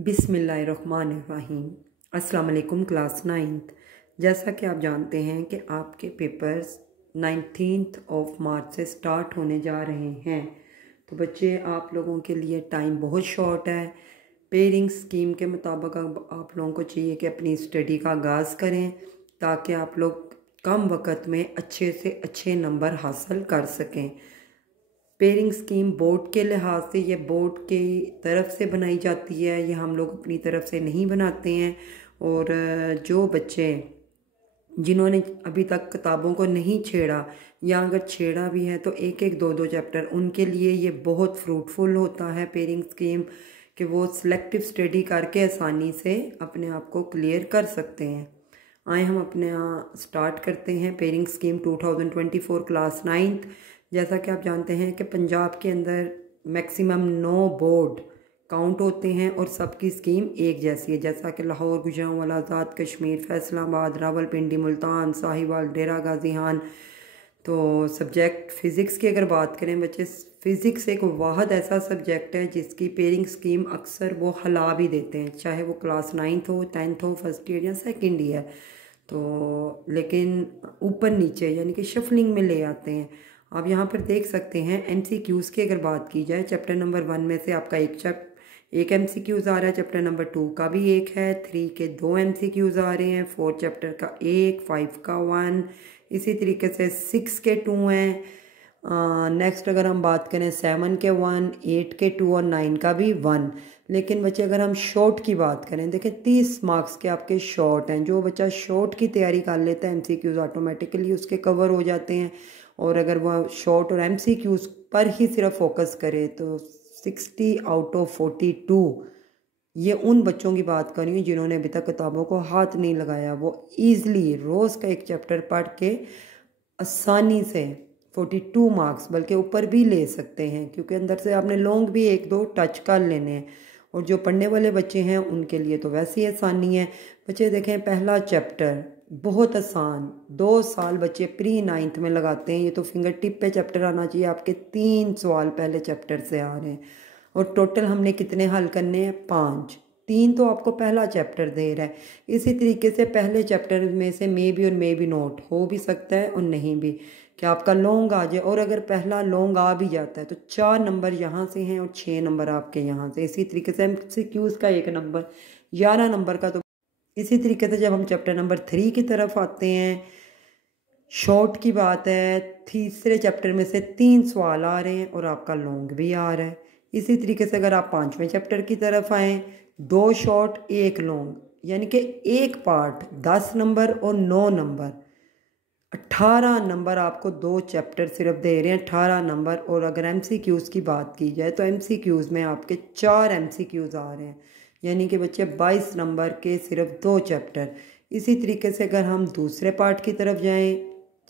बिस्मिल्लाहिर्रहमानिर्रहीम। अस्सलाम वालेकुम क्लास 9th। जैसा कि आप जानते हैं कि आपके पेपर्स 19 मार्च से स्टार्ट होने जा रहे हैं, तो बच्चे आप लोगों के लिए टाइम बहुत शॉर्ट है। पेयरिंग स्कीम के मुताबिक आप लोगों को चाहिए कि अपनी स्टडी का आगाज़ करें ताकि आप लोग कम वक्त में अच्छे से अच्छे नंबर हासिल कर सकें। पेयरिंग स्कीम बोर्ड के लिहाज से ये बोर्ड की तरफ से बनाई जाती है, ये हम लोग अपनी तरफ से नहीं बनाते हैं। और जो बच्चे जिन्होंने अभी तक किताबों को नहीं छेड़ा या अगर छेड़ा भी है तो एक एक दो दो चैप्टर, उनके लिए ये बहुत फ्रूटफुल होता है पेयरिंग स्कीम कि वो सिलेक्टिव स्टडी करके आसानी से अपने आप को क्लियर कर सकते हैं। आए हम अपने स्टार्ट करते हैं पेयरिंग स्कीम 2024 क्लास 9th। जैसा कि आप जानते हैं कि पंजाब के अंदर मैक्सिमम 9 बोर्ड काउंट होते हैं और सबकी स्कीम एक जैसी है, जैसा कि लाहौर, गुजरांवाला, आज़ाद कश्मीर, फैसलाबाद, रावलपिंडी, मुल्तान, साहिवाल, डेरा गाजी खान। तो सब्जेक्ट फ़िज़िक्स की अगर बात करें बच्चे, फ़िज़िक्स एक वाहद ऐसा सब्जेक्ट है जिसकी पेयरिंग स्कीम अक्सर वो हला भी देते हैं, चाहे वो क्लास 9th हो, 10th हो, फर्स्ट ईयर या सेकेंड ईयर। तो लेकिन ऊपर नीचे यानी कि शफलिंग में ले आते हैं। आप यहाँ पर देख सकते हैं MCQs की अगर बात की जाए, चैप्टर नंबर 1 में से आपका एक MCQs आ रहा है, चैप्टर नंबर 2 का भी एक है, 3 के 2 MCQs आ रहे हैं, 4 चैप्टर का 1, 5 का 1, इसी तरीके से 6 के 2 हैं। नेक्स्ट अगर हम बात करें 7 के 1, 8 के 2 और 9 का भी 1। लेकिन बच्चे अगर हम शॉर्ट की बात करें, देखें 30 मार्क्स के आपके शॉर्ट हैं। जो बच्चा शॉर्ट की तैयारी कर लेता है MCQs ऑटोमेटिकली उसके कवर हो जाते हैं। और अगर वह शॉर्ट और MCQs पर ही सिर्फ फोकस करे तो 60 आउट ऑफ 42, ये उन बच्चों की बात कर रही हूँ जिन्होंने अभी तक किताबों को हाथ नहीं लगाया। वो ईज़िली रोज़ का एक चैप्टर पढ़ के आसानी से 42 मार्क्स बल्कि ऊपर भी ले सकते हैं, क्योंकि अंदर से आपने लॉन्ग भी एक दो टच कर लेने हैं। और जो पढ़ने वाले बच्चे हैं उनके लिए तो वैसी आसानी है। बच्चे देखें, पहला चैप्टर बहुत आसान, 2 साल बच्चे प्री 9th में लगाते हैं। ये तो फिंगर टिप पे चैप्टर आना चाहिए। आपके 3 सवाल पहले चैप्टर से आ रहे हैं और टोटल हमने कितने हल करने हैं? 5। 3 तो आपको पहला चैप्टर दे रहा है। इसी तरीके से पहले चैप्टर में से मे बी और मे बी नोट हो भी सकता है और नहीं भी, कि आपका लॉन्ग आ जाए। और अगर पहला लॉन्ग आ भी जाता है तो 4 नंबर यहाँ से हैं और 6 नंबर आपके यहाँ से। इसी तरीके से MCQs का 1 नंबर, 11 नंबर का। तो इसी तरीके से जब हम चैप्टर नंबर 3 की तरफ आते हैं, शॉर्ट की बात है, तीसरे चैप्टर में से 3 सवाल आ रहे हैं और आपका लॉन्ग भी आ रहा है। इसी तरीके से अगर आप 5वें चैप्टर की तरफ आएँ, 2 शॉर्ट 1 लॉन्ग, यानी कि एक पार्ट 10 नंबर और 9 नंबर, 18 नंबर आपको 2 चैप्टर सिर्फ दे रहे हैं, 18 नंबर। और अगर MCQs की बात की जाए तो MCQs में आपके 4 MCQs आ रहे हैं, यानी कि बच्चे 22 नंबर के सिर्फ 2 चैप्टर। इसी तरीके से अगर हम दूसरे पार्ट की तरफ जाएं,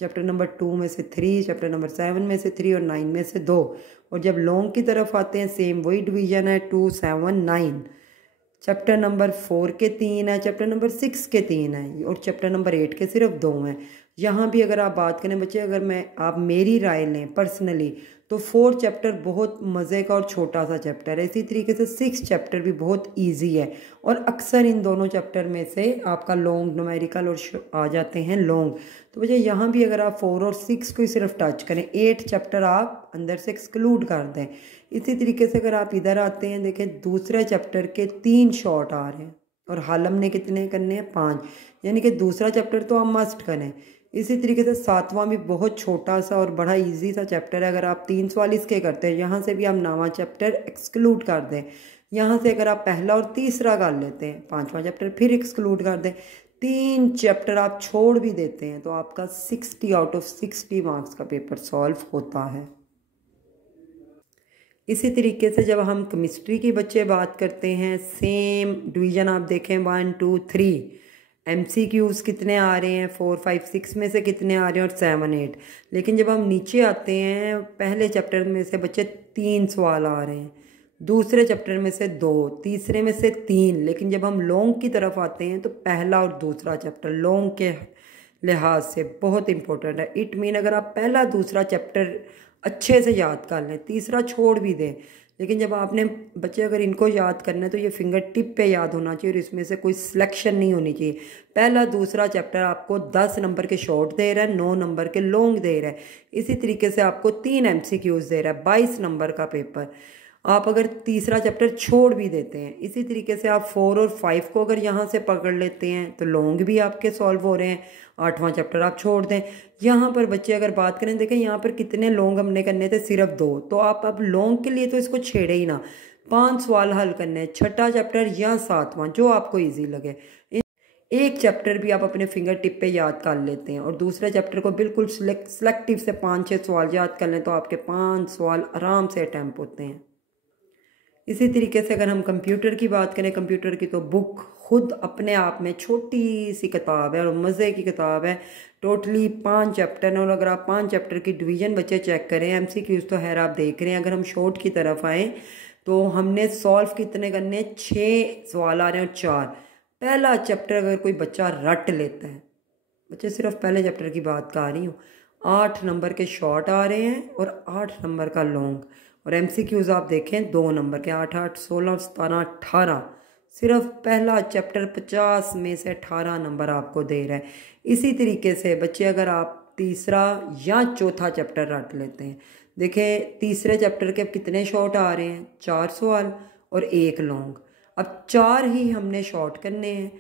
चैप्टर नंबर 2 में से 3, चैप्टर नंबर 7 में से 3 और 9 में से 2। और जब लॉन्ग की तरफ आते हैं सेम वही डिवीजन है, 2, 7, 9। चैप्टर नंबर 4 के 3 है, चैप्टर नंबर 6 के 3 है और चैप्टर नंबर 8 के सिर्फ 2 हैं। यहाँ भी अगर आप बात करें बच्चे, अगर आप मेरी राय लें पर्सनली, तो 4 चैप्टर बहुत मज़े का और छोटा सा चैप्टर है। इसी तरीके से 6 चैप्टर भी बहुत इजी है और अक्सर इन दोनों चैप्टर में से आपका लॉन्ग न्यूमेरिकल और आ जाते हैं लॉन्ग। तो बच्चे यहाँ भी अगर आप 4 और 6 को ही सिर्फ टच करें, 8 चैप्टर आप अंदर से एक्सक्लूड कर दें। इसी तरीके से अगर आप इधर आते हैं, देखें दूसरे चैप्टर के 3 शॉर्ट आ रहे हैं और हल हमने कितने करने हैं? 5, यानी कि दूसरा चैप्टर तो हम मस्ट करें। इसी तरीके से 7वां भी बहुत छोटा सा और बड़ा इजी सा चैप्टर है। अगर आप 3 सवाल इसके करते हैं, यहाँ से भी हम 9वां चैप्टर एक्सक्लूड कर दें। यहाँ से अगर आप पहला और तीसरा कर लेते हैं, 5वां चैप्टर फिर एक्सक्लूड कर दें, 3 चैप्टर आप छोड़ भी देते हैं, तो आपका 60 आउट ऑफ 60 मार्क्स का पेपर सॉल्व होता है। इसी तरीके से जब हम केमिस्ट्री के बच्चे बात करते हैं, सेम डिवीज़न आप देखें 1, 2, 3। MCQs कितने आ रहे हैं? 4, 5, 6 में से कितने आ रहे हैं? और 7, 8। लेकिन जब हम नीचे आते हैं, पहले चैप्टर में से बच्चे 3 सवाल आ रहे हैं, दूसरे चैप्टर में से 2, तीसरे में से 3। लेकिन जब हम लॉन्ग की तरफ आते हैं तो पहला और दूसरा चैप्टर लॉन्ग के लिहाज से बहुत इंपॉर्टेंट है। इट मीन अगर आप पहला दूसरा चैप्टर अच्छे से याद कर लें, तीसरा छोड़ भी दें, लेकिन जब आपने बच्चे अगर इनको याद करना है तो ये फिंगर टिप पे याद होना चाहिए और इसमें से कोई सिलेक्शन नहीं होनी चाहिए। पहला दूसरा चैप्टर आपको 10 नंबर के शॉर्ट दे रहा है, 9 नंबर के लॉन्ग दे रहा है। इसी तरीके से आपको 3 MCQs दे रहा है, 22 नंबर का पेपर। आप अगर तीसरा चैप्टर छोड़ भी देते हैं, इसी तरीके से आप 4 और 5 को अगर यहाँ से पकड़ लेते हैं तो लॉन्ग भी आपके सॉल्व हो रहे हैं। 8वां चैप्टर आप छोड़ दें। यहाँ पर बच्चे अगर बात करें, देखें यहाँ पर कितने लॉन्ग हमने करने थे, सिर्फ 2। तो आप अब लॉन्ग के लिए तो इसको छेड़े ही ना, 5 सवाल हल करने हैं, छठा चैप्टर या 7वां, जो आपको ईजी लगे। एक चैप्टर भी आप अपने फिंगर टिप पे याद कर लेते हैं और दूसरे चैप्टर को बिल्कुल सिलेक्टिव से 5-6 सवाल याद कर लें तो आपके 5 सवाल आराम से अटैम्प्ट होते हैं। इसी तरीके से अगर हम कंप्यूटर की बात करें, कंप्यूटर की तो बुक खुद अपने आप में छोटी सी किताब है और मज़े की किताब है। टोटली 5 चैप्टर हैं और अगर आप 5 चैप्टर की डिवीज़न बच्चे चेक करें, MCQs तो खैर आप देख रहे हैं। अगर हम शॉर्ट की तरफ आएँ तो हमने सॉल्व कितने करने, 6 सवाल आ रहे हैं और 4। पहला चैप्टर अगर कोई बच्चा रट लेता है, बच्चे सिर्फ पहले चैप्टर की बात कर रही हूँ, 8 नंबर के शॉर्ट आ रहे हैं और 8 नंबर का लॉन्ग। और MCQs आप देखें 2 नंबर के, 8, 8, 16, 17, 18। सिर्फ पहला चैप्टर 50 में से 18 नंबर आपको दे रहा है। इसी तरीके से बच्चे अगर आप तीसरा या चौथा चैप्टर रट लेते हैं, देखें तीसरे चैप्टर के कितने शॉर्ट आ रहे हैं, 4 सवाल और 1 लॉन्ग। अब 4 ही हमने शॉर्ट करने हैं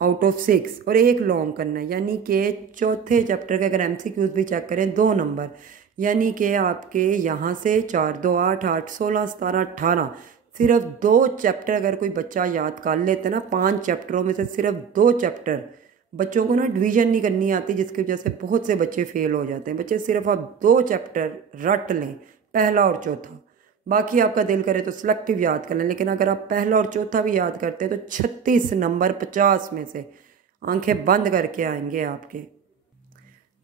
आउट ऑफ 6 और 1 लॉन्ग करना है, यानी कि चौथे चैप्टर के अगर MCQs भी चेक करें 2 नंबर, यानी कि आपके यहाँ से 4, 2, 8, 8, 16, 17, 18। सिर्फ 2 चैप्टर अगर कोई बच्चा याद कर लेते ना, 5 चैप्टरों में से सिर्फ 2 चैप्टर, बच्चों को ना डिवीज़न नहीं करनी आती, जिसकी वजह से बहुत से बच्चे फेल हो जाते हैं। बच्चे सिर्फ आप 2 चैप्टर रट लें, पहला और चौथा। बाकी आपका दिल करे तो सिलेक्टिव याद कर लें, लेकिन अगर आप पहला और चौथा भी याद करते हैं तो 36 नंबर 50 में से आंखें बंद करके आएंगे आपके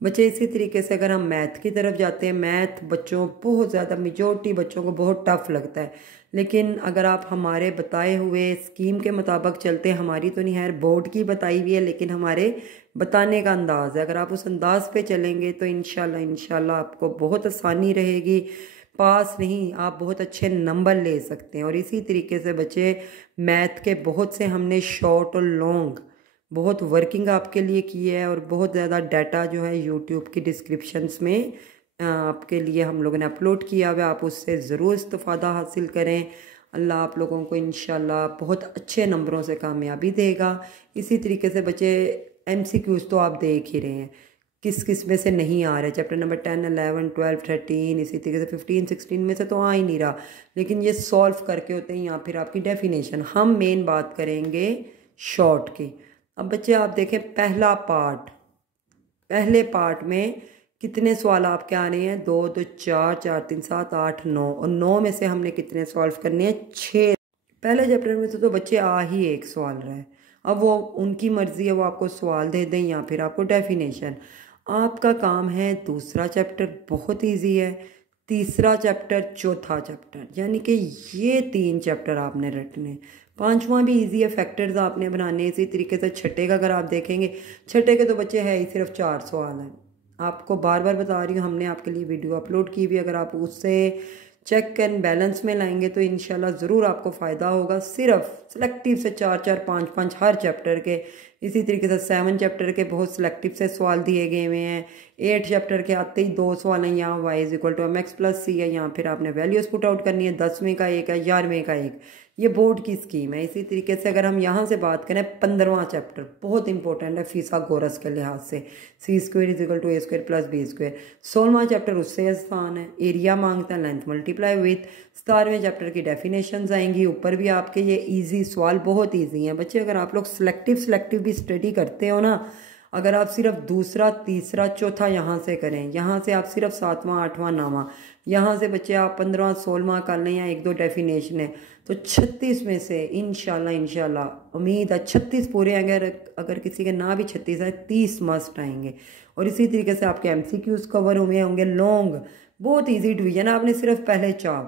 बच्चे। इसी तरीके से अगर हम मैथ की तरफ जाते हैं, मैथ बच्चों बहुत ज़्यादा, मेजॉरिटी बच्चों को बहुत टफ लगता है। लेकिन अगर आप हमारे बताए हुए स्कीम के मुताबिक चलते हैं, हमारी तो नहीं है, बोर्ड की बताई हुई है, लेकिन हमारे बताने का अंदाज़ है, अगर आप उस अंदाज़ पे चलेंगे तो इंशाल्लाह आपको बहुत आसानी रहेगी। पास नहीं, आप बहुत अच्छे नंबर ले सकते हैं। और इसी तरीके से बच्चे मैथ के बहुत से हमने शॉर्ट और लॉन्ग बहुत वर्किंग आपके लिए की है और बहुत ज़्यादा डाटा जो है यूट्यूब की डिस्क्रिप्शंस में आपके लिए हम लोगों ने अपलोड किया हुआ है, आप उससे ज़रूर इस्तिफ़ादा हासिल करें। अल्लाह आप लोगों को इंशाल्लाह बहुत अच्छे नंबरों से कामयाबी देगा। इसी तरीके से बच्चे MCQs तो आप देख ही रहे हैं किस किस में से नहीं आ रहे, चैप्टर नंबर 10, 11, 12, 13, इसी तरीके से 15, 16 में से तो आ ही नहीं रहा, लेकिन ये सॉल्व करके होते हैं या फिर आपकी डेफिनेशन। हम मेन बात करेंगे शॉर्ट की। अब बच्चे आप देखें पहला पार्ट, पहले पार्ट में कितने सवाल आपके आ रहे हैं, 2, 2, 4, 4, 3, 7, 8, 9 और 9 में से हमने कितने सॉल्व करने हैं, 6। पहले चैप्टर में से तो बच्चे आ ही 1 सवाल रहा है। अब वो उनकी मर्जी है, वो आपको सवाल दे दें या फिर आपको डेफिनेशन। आपका काम है, दूसरा चैप्टर बहुत ईजी है, तीसरा चैप्टर, चौथा चैप्टर, यानी कि ये 3 चैप्टर आपने रटने। 5वां भी इजी है, फैक्टर्स आपने बनाने। इसी तरीके से छठे का अगर आप देखेंगे, छठे के तो बच्चे है ही सिर्फ 4 सवाल हैं। आपको बार बार बता रही हूँ, हमने आपके लिए वीडियो अपलोड की हुई, अगर आप उससे चेक एंड बैलेंस में लाएंगे तो इंशाल्लाह ज़रूर आपको फ़ायदा होगा। सिर्फ सिलेक्टिव से 4, 4, 5, 5 हर चैप्टर के। इसी तरीके से 7 चैप्टर के बहुत सिलेक्टिव से सवाल दिए गए हुए हैं। 8 चैप्टर के आते ही 2 सवाल हैं, यहाँ y=mx+c है, यहाँ फिर आपने वैल्यूज़ पुट आउट करनी है। 10वें का 1 है, 11वें का 1, ये बोर्ड की स्कीम है। इसी तरीके से अगर हम यहाँ से बात करें, 15वां चैप्टर बहुत इंपॉर्टेंट है फिसागोरस के लिहाज से, c² = a² + b²। 16वां चैप्टर उससे आसान है, एरिया मांगता है, लेंथ मल्टीप्लाई विथ। 17वें चैप्टर की डेफिनेशंस आएंगी, ऊपर भी आपके ये इजी सवाल बहुत ईजी हैं। बच्चे अगर आप लोग सिलेक्टिव भी स्टडी करते हो ना, अगर आप सिर्फ दूसरा, तीसरा, चौथा यहाँ से करें, यहाँ से आप सिर्फ 7वां, 8वां, 9वां, यहाँ से बच्चे आप 15वां, 16वां कर लें या 1-2 डेफिनेशन है, तो 36 में से इंशाल्लाह उम्मीद है 36 पूरे आएंगे। अगर किसी के ना भी 36 है, 30 मस्ट आएंगे। और इसी तरीके से आपके MCQs कवर हुए होंगे। लॉन्ग बहुत ईजी डिवीजन, आपने सिर्फ पहले 4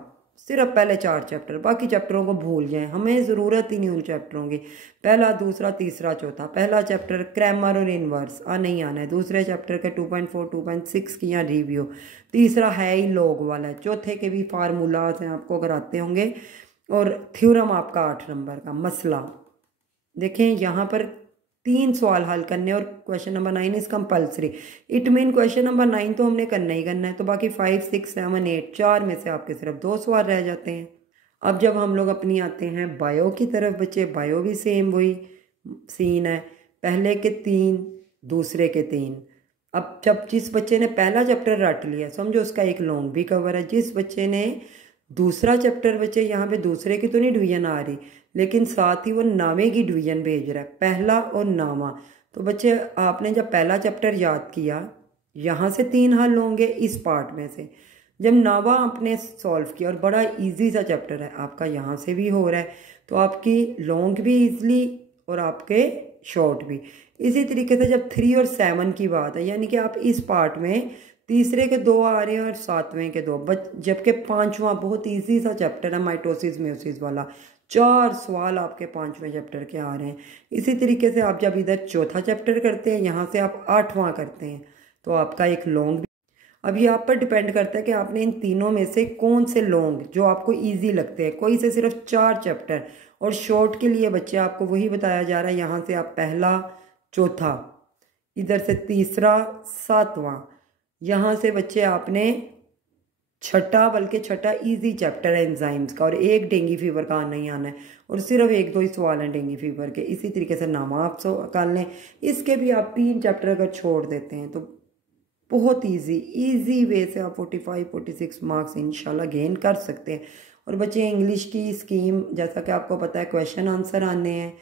सिर्फ पहले 4 चैप्टर, बाकी चैप्टरों को भूल जाएं, हमें ज़रूरत ही नहीं उन चैप्टरों की। पहला, दूसरा, तीसरा, चौथा। पहला चैप्टर ग्रामर और इनवर्स नहीं आना है। दूसरे चैप्टर के 2.4 2.6 की यहाँ रिव्यू। तीसरा है ही लॉग वाला है। चौथे के भी फार्मूलाज हैं आपको अगर आते होंगे। और थ्योरम आपका 8 नंबर का मसला। देखें यहाँ पर 3 सवाल हल करने और question number 9 is compulsory. It mean question number 9 तो हमने करना ही करना है, तो बाकी 5 6 7 8 4 में से आपके सिर्फ 2 सवाल रह जाते हैं। अब जब हम लोग अपनी आते हैं बायो की तरफ बच्चे, बायो भी सेम वही सीन है, पहले के 3 दूसरे के 3। अब जब जिस बच्चे ने पहला चैप्टर रट लिया समझो उसका एक लॉन्ग भी कवर है। जिस बच्चे ने दूसरा चैप्टर, बच्चे यहाँ पे दूसरे की तो नहीं डिवीजन आ रही, लेकिन साथ ही वो नामे की डिवीजन भेज रहा है, पहला और नामा। तो बच्चे आपने जब पहला चैप्टर याद किया, यहाँ से 3 हल होंगे इस पार्ट में से। जब नामा आपने सॉल्व किया और बड़ा इजी सा चैप्टर है आपका, यहाँ से भी हो रहा है, तो आपकी लॉन्ग भी इजली और आपके शॉर्ट भी। इसी तरीके से जब 3 और 7 की बात है, यानी कि आप इस पार्ट में तीसरे के 2 आ रहे हैं और 7वें के 2, जबकि 5वां बहुत इजी सा चैप्टर है माइटोसिस म्यूसिस वाला। 4 सवाल आपके 5वें चैप्टर के आ रहे हैं। इसी तरीके से आप जब इधर चौथा चैप्टर करते हैं, यहाँ से आप 8वां करते हैं, तो आपका एक लॉन्ग भी। अब ये आप पर डिपेंड करता है कि आपने इन तीनों में से कौन से लॉन्ग जो आपको इजी लगते हैं। कोई से सिर्फ 4 चैप्टर, और शॉर्ट के लिए बच्चे आपको वही बताया जा रहा है, यहाँ से आप पहला चौथा, इधर से तीसरा 7वां, यहाँ से बच्चे आपने छठा, बल्कि छठा इजी चैप्टर है एंजाइम्स का, और एक डेंगू फीवर का आना ही आना है, और सिर्फ 1 2 ही सवाल हैं डेंगू फीवर के। इसी तरीके से नामा आप निकाल लें। इसके भी आप 3 चैप्टर अगर छोड़ देते हैं तो बहुत इजी वे से आप 45 46 मार्क्स इंशाल्लाह गेन कर सकते हैं। और बच्चे इंग्लिश की स्कीम, जैसा कि आपको पता है क्वेश्चन आंसर आने हैं,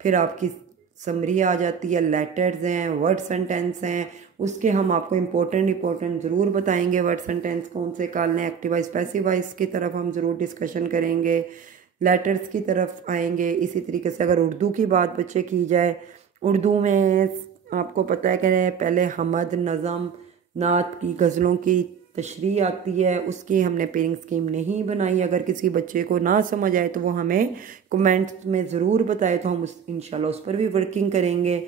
फिर आपकी समरी आ जाती है, लेटर्स हैं, वर्ड सेंटेंस हैं, उसके हम आपको इम्पोर्टेंट ज़रूर बताएंगे। वर्ड सेंटेंस कौन से निकालने, एक्टिवाइज पैसिवाइज की तरफ हम ज़रूर डिस्कशन करेंगे, लेटर्स की तरफ आएंगे। इसी तरीके से अगर उर्दू की बात बच्चे की जाए, उर्दू में आपको पता है कि पहले हमद, नज़म, नात की, गज़लों की तशरीह आती है, उसकी हमने पेयरिंग स्कीम नहीं बनाई। अगर किसी बच्चे को ना समझ आए तो वो हमें कमेंट्स में ज़रूर बताए, तो हम इंशाल्लाह उस पर भी वर्किंग करेंगे।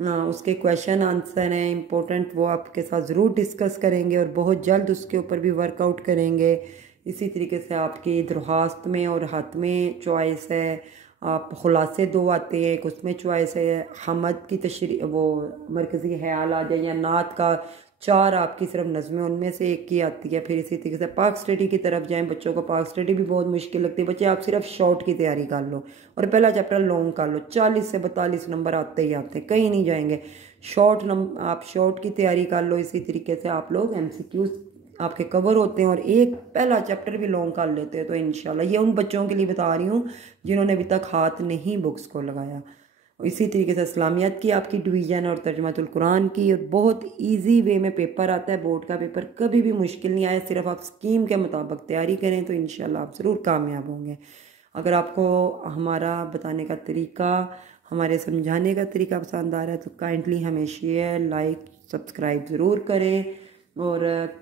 उसके क्वेश्चन आंसर हैं इम्पोर्टेंट, वो आपके साथ ज़रूर डिस्कस करेंगे और बहुत जल्द उसके ऊपर भी वर्कआउट करेंगे। इसी तरीके से आपकी दरख्वास्त में और हाथ में चॉइस है, आप खुलासे 2 आते हैं, एक उसमें चॉइस है, हमद की तशरीह वो मरकज़ी ख्याल आ जाए, या नात का 4 आपकी सिर्फ नज़में, उनमें से एक की आती है। फिर इसी तरीके से पाक स्टडी की तरफ जाएं, बच्चों को पाक स्टडी भी बहुत मुश्किल लगती है। बच्चे आप सिर्फ शॉर्ट की तैयारी कर लो और पहला चैप्टर लॉन्ग कर लो, 40 से 42 नंबर आते ही आते हैं, कहीं नहीं जाएंगे। आप शॉर्ट की तैयारी कर लो। इसी तरीके से आप लोग MCQs आपके कवर होते हैं और एक पहला चैप्टर भी लॉन्ग कर लेते हैं, तो इंशाल्लाह ये उन बच्चों के लिए बता रही हूँ जिन्होंने अभी तक हाथ नहीं बुक्स को लगाया। इसी तरीके से इस्लामियत की आपकी डिवीज़न और तर्जुमातुल कुरान की, और बहुत इजी वे में पेपर आता है। बोर्ड का पेपर कभी भी मुश्किल नहीं आया, सिर्फ आप स्कीम के मुताबिक तैयारी करें तो इंशाल्लाह आप ज़रूर कामयाब होंगे। अगर आपको हमारा बताने का तरीका, हमारे समझाने का तरीका पसंद आ रहा है तो काइंडली हमें शेयर, लाइक, सब्सक्राइब ज़रूर करें। और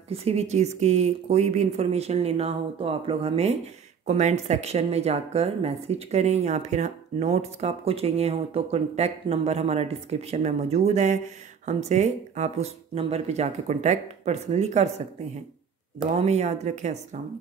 किसी भी चीज़ की कोई भी इंफॉर्मेशन लेना हो तो आप लोग हमें कमेंट सेक्शन में जाकर मैसेज करें, या फिर नोट्स का आपको चाहिए हो तो कॉन्टैक्ट नंबर हमारा डिस्क्रिप्शन में मौजूद है, हमसे आप उस नंबर पे जाके कॉन्टैक्ट पर्सनली कर सकते हैं। दुआ में याद रखें। अस्सलाम।